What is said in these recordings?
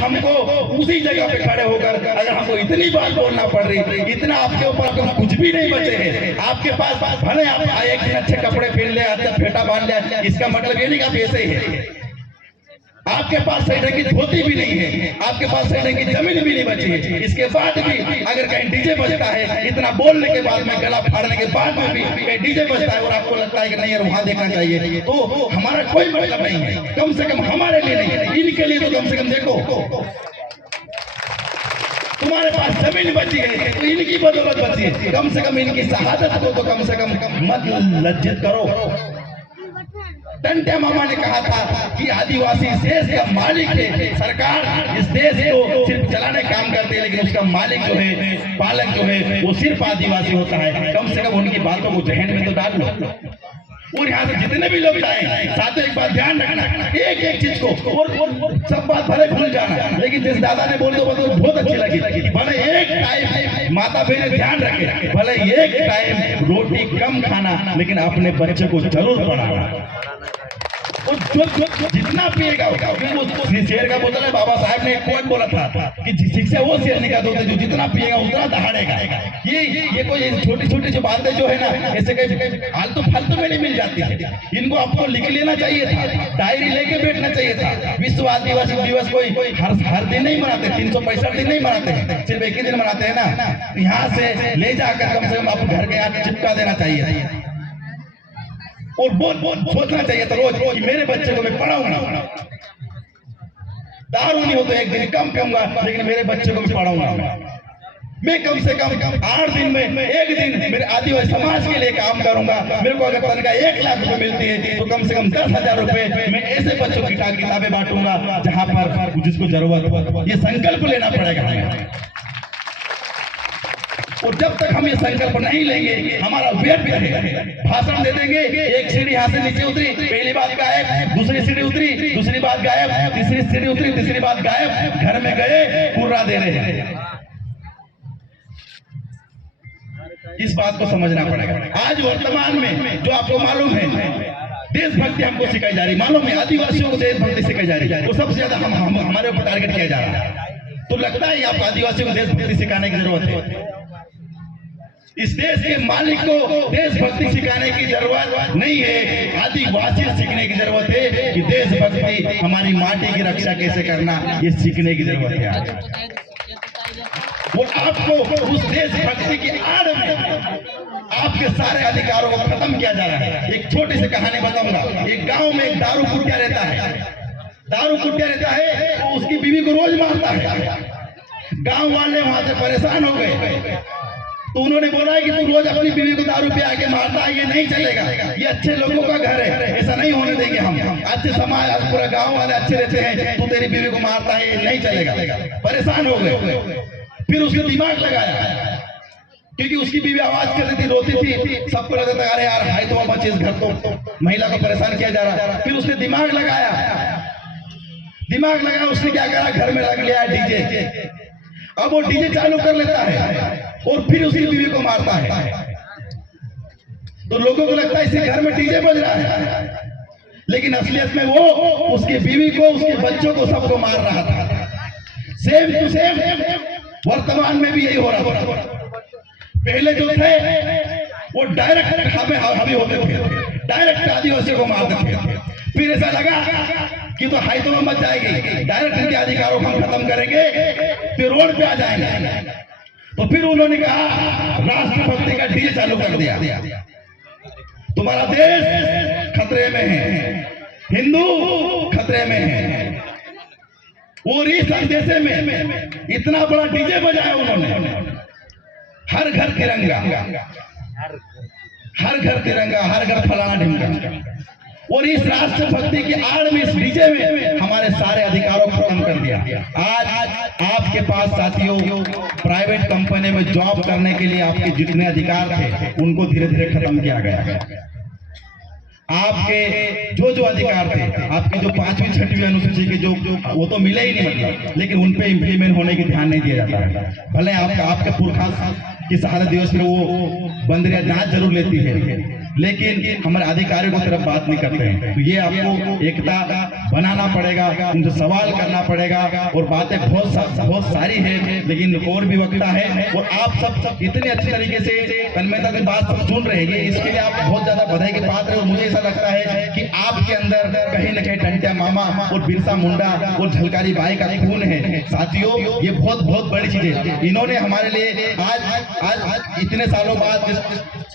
हमको उसी जगह पे खड़े होकर अगर हमको इतनी बात बोलना पड़ रही, इतना आपके ऊपर कुछ भी नहीं बचे हैं। आपके पास भले आप एक दिन अच्छे कपड़े पहन ले, अच्छा फेटा बांध ले, इसका मतलब ये नहीं कि आप ऐसे ही है। आपके पास सही की धोती भी नहीं है, आपके पास सही की जमीन भी नहीं बची है। इसके बाद भी अगर कहीं डीजे बजता है, इतना बोलने के बाद में, गला फाड़ने के बाद में भी कहीं डीजे बजता है और आपको लगता है कि नहीं यार वहां देखना चाहिए, तो हमारा कोई मतलब नहीं है। कम से कम हमारे लिए नहीं, इनके लिए तो कम से कम देखो। तुम्हारे पास जमीन बची है तो इनकी बदौलत बची है, कम से कम इनकी शहादत को तो कम से कम मत लज्जित करो। टंटे मामा ने कहा था कि आदिवासी इस देश का मालिक है, सरकार इस देश को सिर्फ चलाने काम करती है, लेकिन उसका मालिक जो है, पालक जो है, वो सिर्फ आदिवासी होता है। कम से कम उनकी बातों को जहन में तो डाल लो। और यहाँ से जितने भी लोग जाएं, साथ एक बात ध्यान रखना, एक एक चीज को और सब बात भले भूल जाना, लेकिन जिस दादा ने बोल दो बहुत अच्छी लगी। भले एक टाइम माता बहन ध्यान रखे, भले एक टाइम रोटी कम खाना, लेकिन अपने बच्चे को जरूर पढ़ाना। और जो जितना पिएगा शेर का बोतल है, बाबा साहब ने एक पॉइंट बोला था कि शिक्षा वो शेर निकाल होते जो जितना पिएगा उतना दहाड़ेगा। ये कोई छोटी छोटी जो बातें जो है ना, ऐसे कहीं फालतू में नहीं मिल जाती है। इनको आपको लिख लेना चाहिए था, डायरी लेके बैठना चाहिए था। विश्व आदिवासी दिवस कोई हर दिन नहीं मनाते, 365 दिन नहीं मनाते हैं, सिर्फ एक ही दिन मनाते हैं ना। यहाँ से ले जाकर कम से कम आप घर के आगे चिपका देना चाहिए और बहुत सोचना चाहिए था रोज कि मेरे बच्चे को मैं पढ़ाऊंगा। दारू नहीं हो तो एक दिन कम पीऊंगा, लेकिन मेरे बच्चे को मैं पढ़ाऊंगा। मैं कम से कम 8 दिन में एक दिन मेरे आदिवासी समाज के लिए काम करूंगा। मेरे को अगर तनख्वाह 1 लाख रुपए मिलती है तो कम से कम 10,000 रुपए मैं ऐसे बच्चों की किताबें बांटूंगा जहां पर जिसको जरूरत हो। ये संकल्प लेना पड़ेगा हमें। और जब तक हम ये संकल्प नहीं लेंगे, हमारा वेट रहेगा। भाषण दे देंगे, एक सीढ़ी यहाँ से नीचे उतरी, पहली बात गायब, दूसरी सीढ़ी उतरी, दूसरी बात गायब, तीसरी सीढ़ी उतरी, तीसरी बात गायब, घर में गए पूरा दे रहे हैं। इस बात को समझना पड़ेगा। आज वर्तमान में जो आपको मालूम है, देशभक्ति हमको सिखाई जा रही, मालूम है आदिवासियों को देशभक्ति सिखाई जा रही है, तो सबसे ज्यादा हमारे ऊपर टारगेट किया जा रहा है। तो लगता है आपको आदिवासियों को देशभक्ति सिखाने की जरूरत है। इस देश के मालिक को देशभक्ति सिखाने की जरूरत नहीं है, आदिवासी सीखने की जरूरत है कि देशभक्ति हमारी माटी की रक्षा कैसे करना, ये सीखने की जरूरत है। आज वो आपको उस देशभक्ति की आड़ में आपके सारे अधिकारों को खत्म किया जा रहा है। एक छोटी सी कहानी बताऊंगा। एक गांव में एक दारू कुटिया रहता है। दारू कुटिया रहता है तो उसकी बीवी को रोज मारता है। गांव वाले वहां से परेशान हो गए, तो उन्होंने बोला है कि तू रोज अपनी बीवी को दारू पे आके मारता है, ये नहीं चलेगा, ये अच्छे लोगों का घर है, ऐसा नहीं होने देंगे हम। अच्छे समाज, पूरा गांव वाले अच्छे रहते हैं, तू तेरी बीवी को मारता है, ये नहीं चलेगा। परेशान हो गए। फिर उसने दिमाग लगाया, क्योंकि उसकी बीवी आवाज कर रही थी, रोती थी, सबको लगता था अरे यार भाई तो बचे इस घर को, महिला को परेशान किया जा रहा है। फिर उसने दिमाग लगाया, उसने क्या करा, घर में लग लिया डीजे। अब वो डीजे चालू कर लेता है और फिर उसकी बीवी को मारता है। तो लोगों को लगता है इसी घर में डीजे बज रहा है, लेकिन असलियत में वो उसकी बीवी को, उसके बच्चों को, सबको मार रहा था। सेम टू सेम वर्तमान में भी यही हो रहा था। पहले जो थे वो डायरेक्ट हावी होते थे, डायरेक्ट आदिवासियों को मार देते थे। फिर ऐसा लगा कि तो हाई तो मच जाएगी, डायरेक्ट इनके अधिकारों को हम खत्म करेंगे, फिर रोड पे आ जाएंगे। तो फिर उन्होंने कहा राष्ट्रभक्ति का डीजे चालू कर दिया। तुम्हारा देश खतरे में है, हिंदू खतरे में है। और इस अंदेशे में इतना बड़ा डीजे बजाया उन्होंने, हर घर तिरंगा, हर घर तिरंगा, हर घर फलाना ढिमका। और इस राष्ट्रभक्ति की आड़ में, इस डीजे में हमारे सारे अधिकारों को खत्म कर दिया। आज आपके पास साथियों प्राइवेट कंपनी में जॉब करने के लिए आपके जितने अधिकार थे उनको धीरे धीरे खत्म किया गया। आपके जो अधिकार थे, आपकी जो 5वीं 6वीं अनुसूची के जो वो तो मिले ही नहीं, मतलब, लेकिन उन पे इम्प्लीमेंट होने की ध्यान नहीं दिया जाता है। भले आपके पुरखा की शहादत दिवस में वो बंदरिया जांच जरूर लेती है, लेकिन हमारे अधिकारियों की तरफ बात नहीं करते हैं। तो ये आपको एकता बनाना पड़ेगा, उनसे सवाल करना पड़ेगा। और बातें बहुत सारी है, लेकिन और भी वक्ता है। और आप सब इतने अच्छी तरीके से तन्मयता की बात सब सुन रहे हैं, इसके लिए आप बहुत ज्यादा बधाई के पात्र है। और मुझे ऐसा लगता है कि आपके अंदर कहीं न कहीं टंट्या मामा और बिरसा मुंडा और झलकारी बाई का खून है। साथियों, ये बहुत बड़ी चीज है। इन्होंने हमारे लिए आज इतने सालों बाद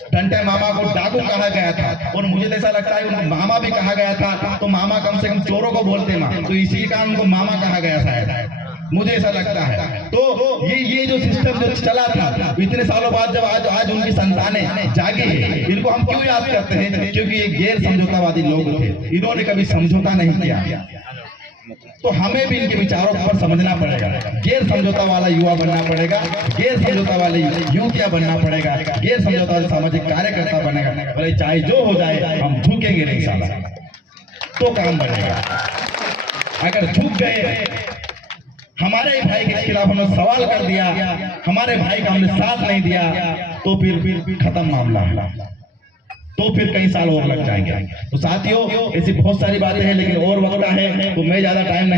टंट्या मामा को डाकू कहा गया था, और मुझे तो ऐसा लगता है उनको मामा भी कहा गया था। तो मामा कम से कम चोरों को बोलते माँ, तो इसी के कारण उनको मामा कहा गया शायद, मुझे ऐसा लगता है। तो ये जो सिस्टम जो चला था इतने सालों बाद, जब आज उनकी संतानें जागी है, इनको हम क्यों याद करते हैं? क्योंकि ये गैर समझौतावादी लोग थे, इन्होंने कभी समझौता नहीं किया। तो हमें भी इनके विचारों पर समझना पड़ेगा। गैर समझौता वाला युवा बनना पड़ेगा, गैर समझौता वाले युवतियां बनना पड़ेगा, गैर समझौता वाले सामाजिक कार्यकर्ता बनेगा। भले चाहे जो हो जाए, हम झुकेंगे नहीं साला, तो काम बनेगा। अगर झुक गए, हमारे भाई के खिलाफ हमने सवाल कर दिया, हमारे भाई का हमने साथ नहीं दिया, तो फिर खत्म मामला, तो फिर कई साल और लग जाएंगे। तो साथियों, ऐसी बहुत सारी बातें हैं, लेकिन और वक्त है, तो मैं ज्यादा टाइम नहीं